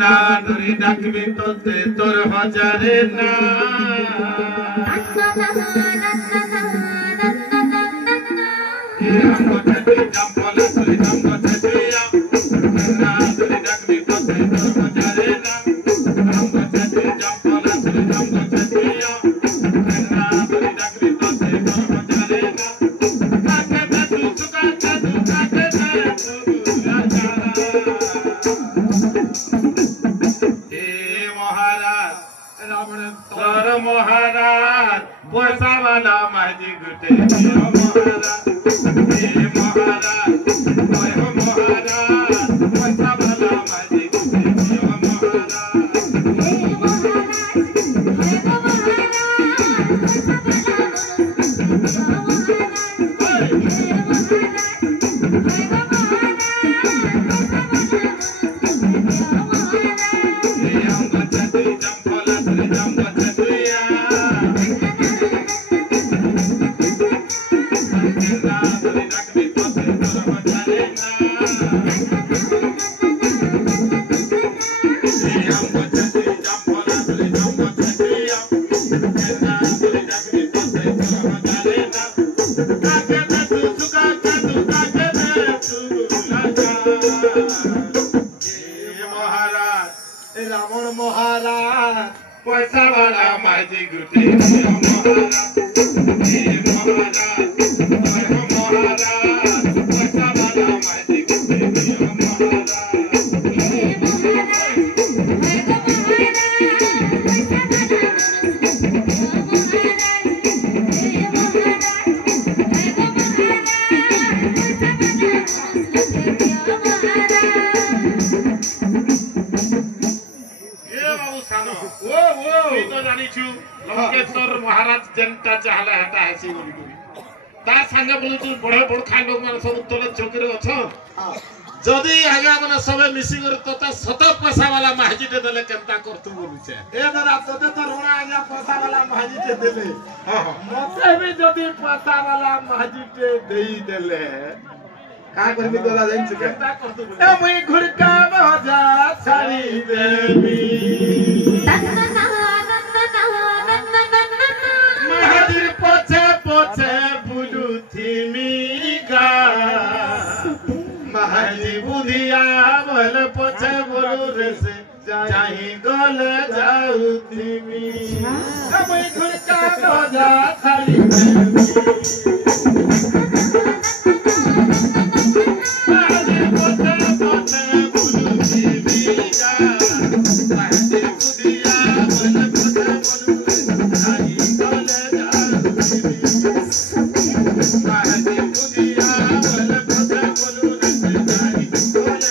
না ধরি ডাকবি তোতে তোর হাজারে না महाराज पैसा वाला माझी गुटे महाराज पैसा वाला माझी गुटे रावण महाराज पैसा वाला माझी गुटे महाराज पैसा वाला माझी गुटे लंकेश्वर महाराज जनता चाहला हटा है ता संगे बोलू तू बड़े बड़ खाई लोग माने सब तले चौकी रे अछ जदी आगा माने सब मिसी कर तता सत पैसा वाला महाजी दे देले केनता करतू बोलू छे ए दादा तते तो रोना आगा पैसा वाला महाजी दे देले मते भी जदी पैसा वाला महाजी दे देई देले का करबी तोला जाइन छ केनता करतू बोलू ए मई घुरका बजा छाड़ी देवी महाजीर पछे पछे बुलू थिमिगा महाजी बुधिया बोल पछे बोलू रे से चाही गले जाऊ थिमी कबई घुरका बजा छाड़ी महाजीर पछे पछे बुलू थिमिगा महाजी बुधिया बोल पछे बोलू चाही गले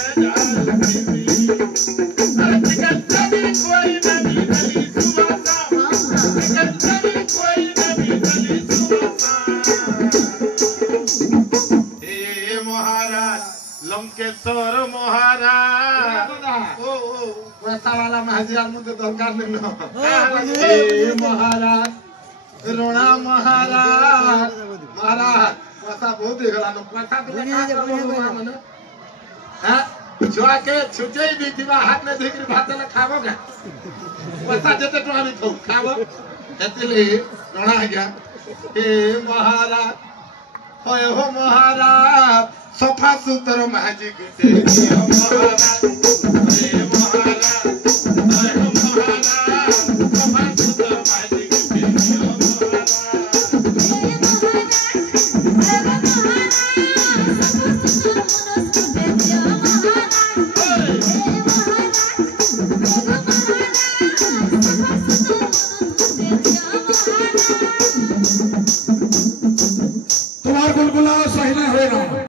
लंकेश्वर महाराज पैसा वाला महाराज मुझे दरकार नहीं महाराज रोना महाराज महाराज पैसा बहुत देखला न पैसा तो हां जोआ के छुटे दी दिवा हाथ में देखि भात ले खाबो का पैसा जते तो आनी थौ खाबो एतले रोना आ गया ए महाराज होय हो महाराज सफा सुंदर महाजी गुटे महाराज